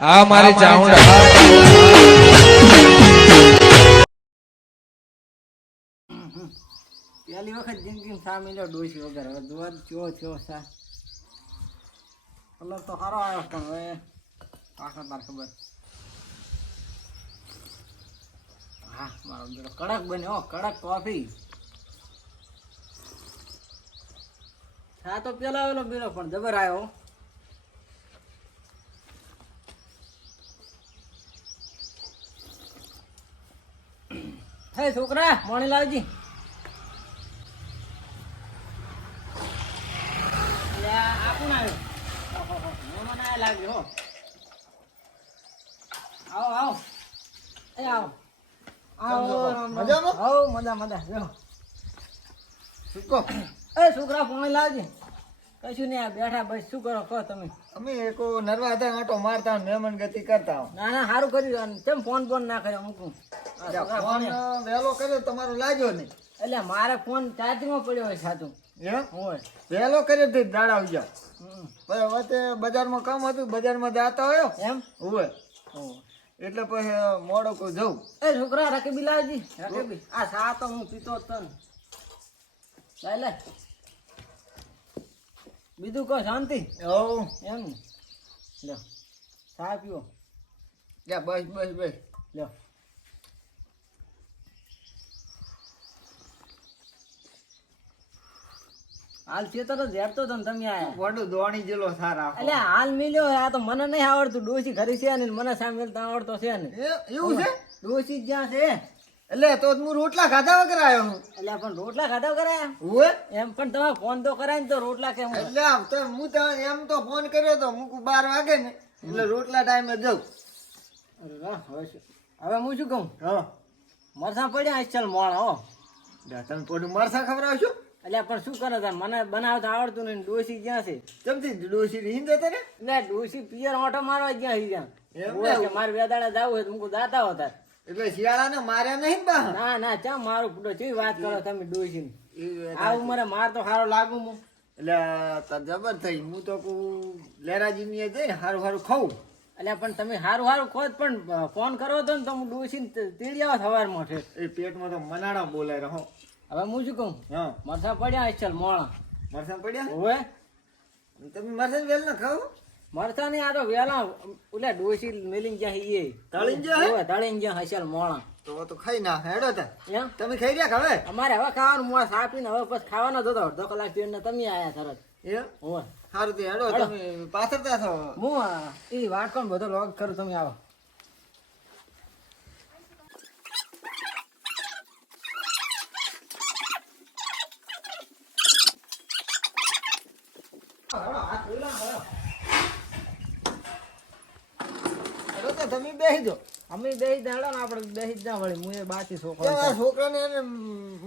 આ મારી ચાઉંડા પહેલી વખત જિંદગી સામે લો ડોસી વગર. હવે જોવા ચો ચો સા કલર તો સારો આવ્યો પણ હવે પાછા તાર ખબર. હા મારો બેટો કડક બન્યો હો, કડક કોફી હા તો પેલા આવેલો બેલો પણ જબર આવ્યો હો. છોકરા મોણી લાવજી યા, આ કોણ હો, મહેમાન આયા લાગે હો. આવો, આવો. એ આવો. આવો, રામ રામ. મજામાં? હઉ, મજા, મજા. બેહો. એ છોકરા પાણી લાવજે કશું નહીં આ બેઠા ભાઈ શું કરો કહો તમે અમે એક નરવા હતા આંટો મારતા ને મહેમાન ગતિ કરતા ના ના સારું કર્યું કેમ ફોન ફોન ના કર્યો મૂકું ફોન વહેલો કર્યો તમારો લાગ્યો નહીં. એટલે મારે ફોન ચાર્જિંગમાં પડ્યો હોય સાચું વહેલો કર્યો તે દાડા આવી હમ. પછી વચ્ચે બજારમાં કામ હતું બજારમાં જાતા હોય એમ? હોય. એટલે પછી મોડો કોઈ જવું એ છોકરા રકેબી લાવજી. રકેબી આ સા તો હું પીતો જ તો ને લાય લાય. બીજું કહો શાંતિ? હવ. એમ લ્યો સા પીવો. જા બસ બસ બસ. લ્યો. હાલ ચેતર તો ઝેરતો તો તમે આયા વડો દોણી જેલો સારા એટલે હાલ મિલ્યો આ તો મને નહીં આવડતું. ડોસી ખરી છે ને મને સામે આવડતો છે ને. એવું છે? ડોસી જ્યાં છે. એટલે તો હું રોટલા ખાધા વગર આવ્યો હું. એટલે પણ રોટલા ખાધા કરાયા હોય એમ પણ તમે ફોન તો કરાય ને તો રોટલા કેમ એટલે તો હું તો એમ તો ફોન કર્યો તો હું બાર વાગે ને એટલે રોટલા ટાઈમે જઉં. હવે હવે હું શું કહું? હા. મરસા પડ્યા ચાલ મોણ હો. તમે પોડું મરસા ખવડાવશો? એટલે પણ શું કરે તાર? મને બનાવતા આવડતું નહીં. ડોસી ક્યાં છે? ચમથી ડોસી રીન જતા ને એટલે ડોસી પિયર ઓટો મારવા ગયા ને? કે મારે બે દાડા જાવું હોય તો મૂકું દાતા હોતા એટલે શિયાળાને માર્યા નહીં બા? ના ના ચા મારું ફૂટો ચેવી વાત કરો તમે ડોસી આ ઉંમરે માર તો સારો લાગુ હું. એટલે જબર થઈ. હું તો કહું લેરાજી ની જઈ સારું સારું ખાઉં. એટલે પણ તમે સારું સારું ખોજ પણ ફોન કરો તો ને તો હું ડોસી તેડી આવો સવારમાં છે એ પેટમાં તો મનાડા બોલાય રહો. હવે હું શું કહું? હા. મરસા પડ્યા ચાલ મોણા. મરસા પડ્યા? હવે. તમે મરસા વેલ ના ખાવ મરસા ની આ તો વેલા ઓલા ડોસી મેલિંગ જ્યાં ઈએ તળીન જ્યાં હવે તળીન જ્યાં હશે મોણા. તો તો ખાઈ ના હેડો તા. એમ? તમે ખાઈ રહ્યા હવે? અમારે હવે ખાવાનું મોસ સાપીને હવે પછી ખાવાનો જતો અડધો કલાક થયો તમે આયા તરત. એ ઓવે સારું તે હેડો તમે તમે પાછળતા છો. હું આ, ઈ વાત બધો લોગ કરું તમે આવો. તમે બેસી જાઓ. અમે બે દાડો ને આપણે બે જ ના વળી. હું એ બાકી છોકરો છોકરાને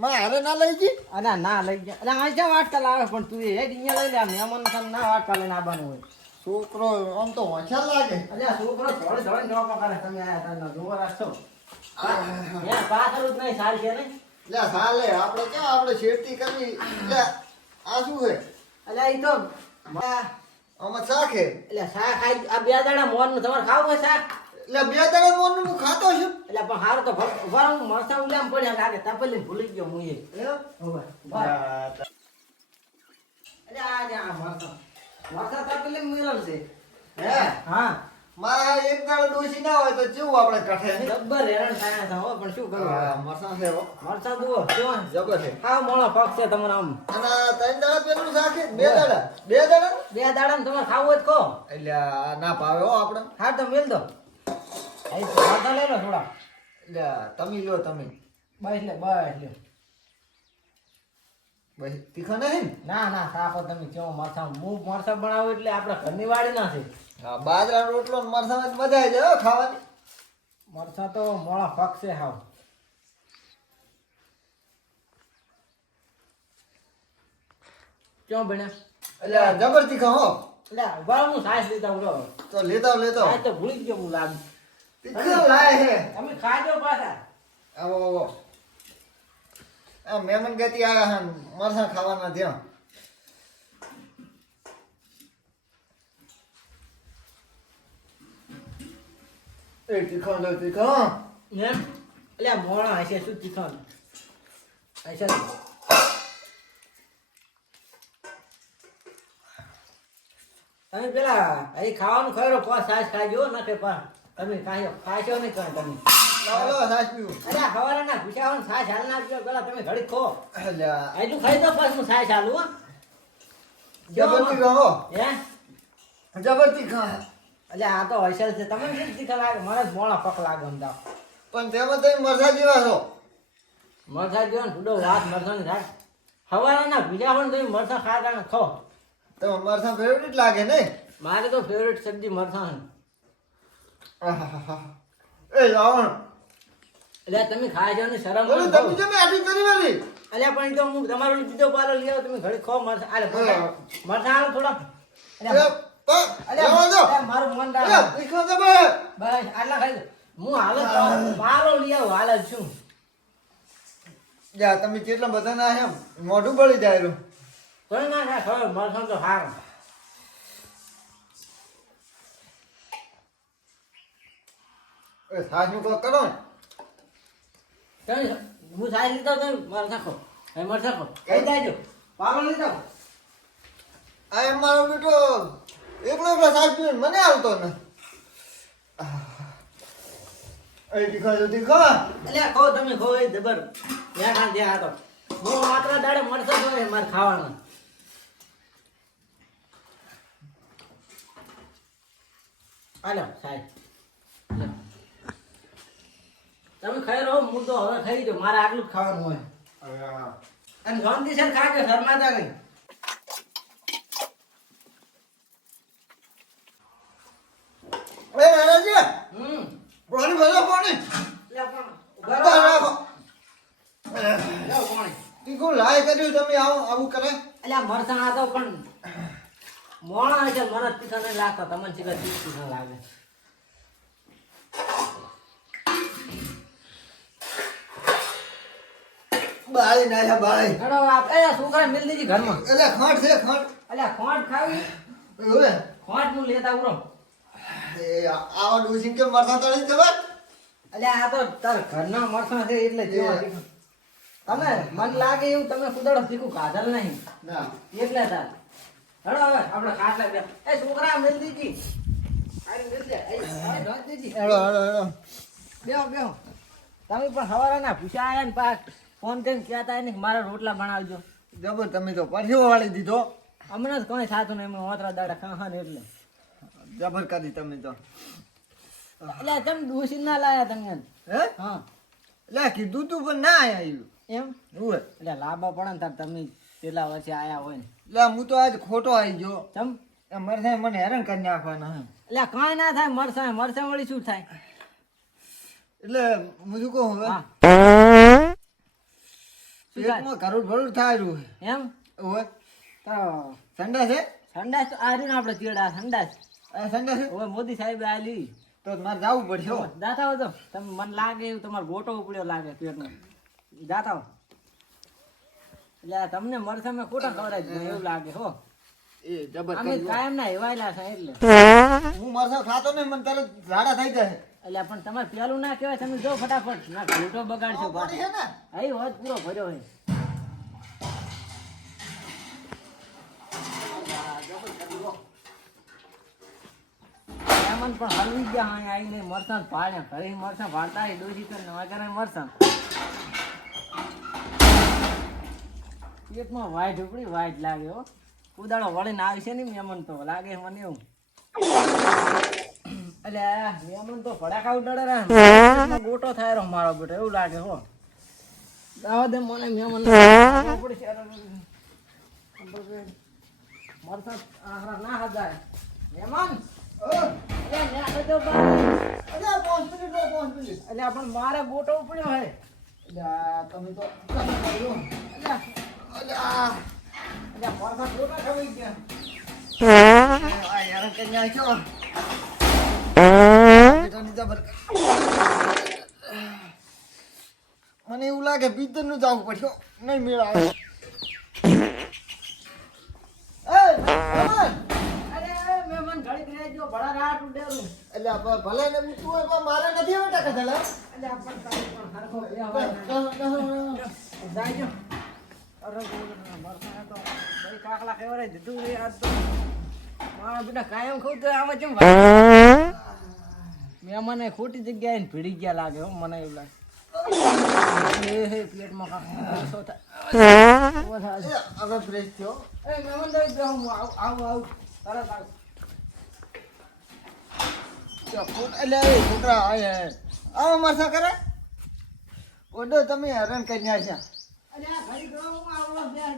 માં હારે ના લઈ ગઈ? અને ના લઈ ગયા. અને ક્યાં વાટકા લાવે? પણ તું એ અહીંયા લઈ લે. મહેમાન તને ના વાટકા લઈને આવવાનું હોય. છોકરો આમ તો હોશિયાર લાગે. આ છોકરો થોડે થોડે નોકો કરે તમે આયા તને જોવા રાખશો. હે. પાછળ જ નહીં. સારી છે ને લે સાલે આપણે ક્યાં આપણે શેરતી કરવી? લે આ શું છે? અલ્યા એ તો આમાં શાક છે? એટલે શાક આ બે દાડા મોરનું તમારે ખાવું હોય શાક? એટલે બે દાડા મોન હું ખાતો છું. એટલે પણ હારું તો ભર- હું મરચાં ઉલ્યામ પડ્યા લાગે તપેલી ભૂલી ગયો હું એ. અરે આ મરચાં. મરચાં તપેલી મિલન છે. હે? હા. મારા એક દાડો ડોસી ના હોય તો કેવું આપણે કાઠે? જબ્બર હેરાન થયા હતા હો પણ શું કરું હા, મરચાં છે હો. જુઓ કેવા જબર છે. હા મોળો પગ છે તમારે આમ. અને ત્રણ દાડા પેલું શાક બે દાડા? બે દાડા? બે દાડા તમારે ખાવું હોય કહો. એટલે ના ભાવે હો આપણે. હા તો મેલ દો. અહીં તો મરચાં લઈ લો થોડા. એટલે તમે લો તમે. બસ લે બસ લે. બસ તીખા નહીં ને? ના ના સાફ તમે. કેવો મરચાં હું મરચાં બનાવું એટલે આપણે ઘરની વાડી ના છે. બાજરા રોટલો ને મરચાં જ મજા આવી જાય ખાવાની. મરસા તો મોળા પગ છે હાવ. ક્યાં બન્યા એટલે આ જબર તીખા હો. એટલે વાળ હું સાસ લીધા હું તો લેતા લેતા સાસ તો ભૂલી ગયો હું લાગુ તીખું લાય છે. તમે ખાજો પાછા. આવો આવો. આ મહેમાન ગતિ આવ્યા હે મરસા ખાવાના ત્યાં. એ તીખો લો તીખો એમ એટલે મોણા હશે શું તીખાનું હશે ને? તમે પેલા અહીં ખાવાનું ખરો પણ સાસ ખાજો ન કે પણ તમે ખાશો ખાશો નહીં કાંઈ તમે સાસ પીવું અરે આ ખવાના પૂછાવાનું સાસ હાલ ના પીવો પેલા તમે ઘડી ખો અલ્યા એટલું ખાઈ દો પછી હું સાસ હાલું હો જબરતી કહો હે જબરથી ખા એટલે આ તો હશે છે. તમને તીખા લાગે? મને મોણા પક લાગે અમદાવ પણ તેમાં તમે મરસા જેવા છો. મરસા જેવો ને બુડો વાત મરસા ને રાખ હવાના બીજા પણ તમે મરસા ખાતા ને ખો તો મરસા ફેવરિટ લાગે ને? મારે તો ફેવરેટ સબ્જી મરસા એ લાવણ એટલે તમે ખાઈ જાઓ ને શરમ બોલો તમે જમે આટલી કરી વાળી. અલ્યા પણ તો હું તમારો બીજો પાલો લઈ આવો તમે ઘડી ખો મરસા હા. મરસા આલો થોડા તમે કેટલા બધા ના એમ? મોઢું બળી જાય તો હાર. કોક કરો ને. હું સાઈ લીધો તો મારે ખો હવે મરસા ખો કહી દેજો પાલો લીધો આ એમ મારો બેટો. એકલો એકલો સાહેબ પીવે મને આવતો ને. અહીં તીખો જો દીખા અલ્યા કહો તમે કહો એ જબર. ત્યાં ખાન ત્યાં હતો. હું માત્ર દાડે મળશે તો હોય મારે ખાવાના. હાલો સાહેબ. તમે ખાઈ રહો હું તો હવે ખાઈ જો મારે આટલું જ ખાવાનું હોય. અને શાંતિ સર ખાજો શરમાતા નહીં એ રાજાજી હમ પાણી ભરો પાણી લે પણ ઊભા ઊભા રહો. રાખો. લો પાણી. તીખું લાય કર્યું તમે આવું આવું કરે. અલ્યા મરસાણા તો પણ મોણા છે મને તીખા નહીં લાગતા. તમને તીખા તીખા લાગે. બાળી નાખ્યા બાળી. અરે આપ એ છોકરા મિલ દીધી ઘરમાં. એટલે ખંડ છે ખંડ. અલ્યા ખોટ ખાવી? ઓય ખોટનું લેતા ઉરો. એ આવા ડોસીને કે મરસા તળી જવા અલ્યા આ તો તાર ઘરના મરસા છે એટલે જેવા. તમે મન લાગે એવું તમે કુદડો શીખું કાઢલ નહીં. એટલે તાર હડો હવે આપણે ખાટલા બે એ છોકરા મિલ દીધી આરી મિલ દે એ આ ઢોધ દીધી. હેડો હેડો હેડો. બેહો બેહો. તમે પણ હવારાના પૂછ્યા આયા ને પાક ફોન કરીને કહેતા ને મારા રોટલા બનાવજો. જબર તમે તો પરસેવો વાળી દીધો. હમણાં જ કોઈ થતું નહીં એમાં ઓતરા દાડા ખાવા ને એટલે. જબર કરી તમે તો. એટલે તમે ડોસી ના લાયા તમે હે? હા. એટલે કીધું તું પણ ના આવ્યું એમ? એટલે લાંબા પડે ને તાર તમે પેલા વચ્ચે આયા હોય ને. એટલે હું તો આજ ખોટો આવી ગયો. તમ એ મરસા મને હેરાન કરી નાખવાના. એટલે કાંઈ ના થાય મરસા મરસા વળી શું થાય? એટલે હું શું કહું હવે? પેટમાં કરોડ ભરોડ થાય રહ્યું એમ? ઓય તો સંડાસ છે સંડાસ તો આ રીને આપણે ચેડા સંડાસ. સંડાસ હવે મોદી સાહેબે આલી. તો મારે જવું પડશે હો. તો તમે મને લાગે એવું તમારો ગોટો ઉપડ્યો લાગે પેટનો. જાતા એટલે તમને મરસામાં ખોટા ખવડાવી એવું લાગે હો. અમે કરી કાયમ ના એવાયેલા છે એટલે. હું મરસા ખાતો ને મને તરત ઝાડા થઈ જાય. એટલે પણ તમારે પેલું ના કહેવાય તમે જો ફટાફટ. ના ગોટો બગાડશો પાણી છે ને. અહીં હોત પૂરો ભર્યો હોય. પણ હલવી ગયા અહીં આવીને મરસાં ભાળ્યા. ઘરે મરસાં હોય ડોસી તો નવા કરે મરસાં પેટમાં વાઈટ ઉપડી વાઈટ લાગે હો. ઉદાડો વળીને આવી છે ને મહેમાન તો, લાગે મને એવું. એટલે મહેમાન તો ફડાકા ઉડાડે રે. ગોટો થાય રહ્યો મારો બેટો, એવું લાગે હો. દાવા દે મને મહેમાન. પડશે મરસાં આહરા ના હજાય મહેમાન પણ મારે ગોટો ઉપડ્યો હે. તમે તો મને એવું લાગે પીતરનું જવું પડ્યો નહીં મેળ આવે. એ, મહેમાન! અરે મહેમાન ઘડીક રે જો ભલા રાત ઉડેરું એટલે ભલે ને તું હોય પણ મારે નથી હવે ટકા થયેલા. કાકલા ખવડાવી દીધું છે તો. મારા બેટા કાયમ તો આમાં કેમ? મહેમાને ખોટી જગ્યાએ ને ભીડી ગયા લાગે હો મને એવું લાગે એ હે થાય. હવે ફ્રેશ થયો એ મહેમાન દઈ દો હું આવું આવું તરત આવું એટલે છોકરા. આવો મરસા કરે ઓડો તમે હેરાન કરી નાખ્યા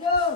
ગયો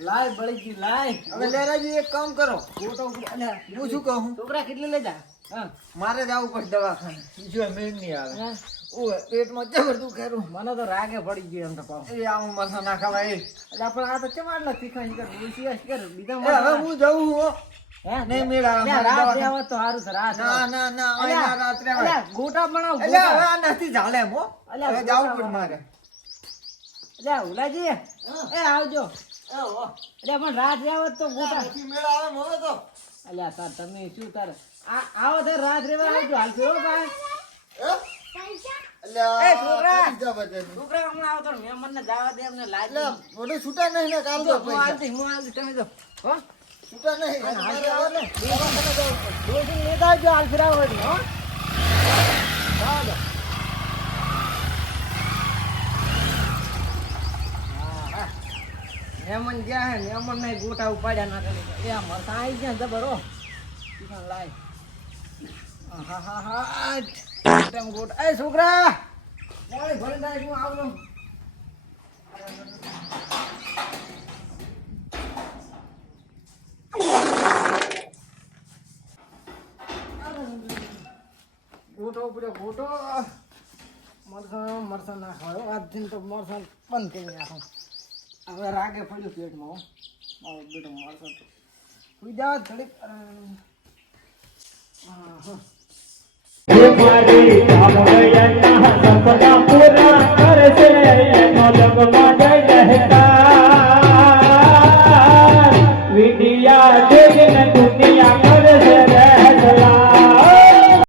લાય બળી ગઈ લાય હવે લેરાજી એક કામ કરો. ફોટો હું શું કહું? છોકરા કેટલી લેતા હા મારે જવું પડશે દવાખાને. જો મેળ નહીં આવે. હા. ઓય પેટમાં જબર દુખેરું મને તો રાગે પડી ગઈ એમ તો પાછું. એ આવું મરસા ના ખવાય એ. એટલે આપણે આ તો કેમ આટલા તીખા શીખર ડોશી શીખર બીજા હવે હું હો. હે? નહીં મેળ આવે અલ્યા, મારે રાત દવાખાને. રહેવા તો સારું છે રાત ના ના ના અલ્યા, રાત્રે આવે. ગોટા બનાવ એટલે હવે આ નથી ચાલે એમ અલ્યા, હવે પડે મારે. અલ્યા, ઉલાજી એ આવજો. અલ્યા પણ રાત રહેવા તો ગોટા. નથી આવે એમ તો. અલ્યા તાર તમે શું તાર? આ આવો તાર રાત રેવા આવજો હાલ ફેરો ભાઈ. એ છોકરા! છોકરા હમણાં આવતો ને મહેમાનને જવા દે એમને લાજ છૂટા નહીં ને કાલ તો હું આવતી હું આવતી તમે જો. હો. છૂટા નહીં લેતા આવજો હાલ ફેરાવો હો. હા. મહેમાન ગયા હે મહેમાન ને ગોટા ઉપાડ્યા ના કરે. એ આ મરસા આવી ગયા જબર લાય. હા હા હા ગોટા. એ છોકરા! ભલે થાય હું આવું મોટો પડ્યો મોટો મરસાણ મરસાણ નાખવા આજથી તો મરસાણ બંધ કરી નાખો હવે રાગે પડ્યું પેટમાં મારો બેટો મરસાણ તો સુઈ જાઓ થોડીક હા હા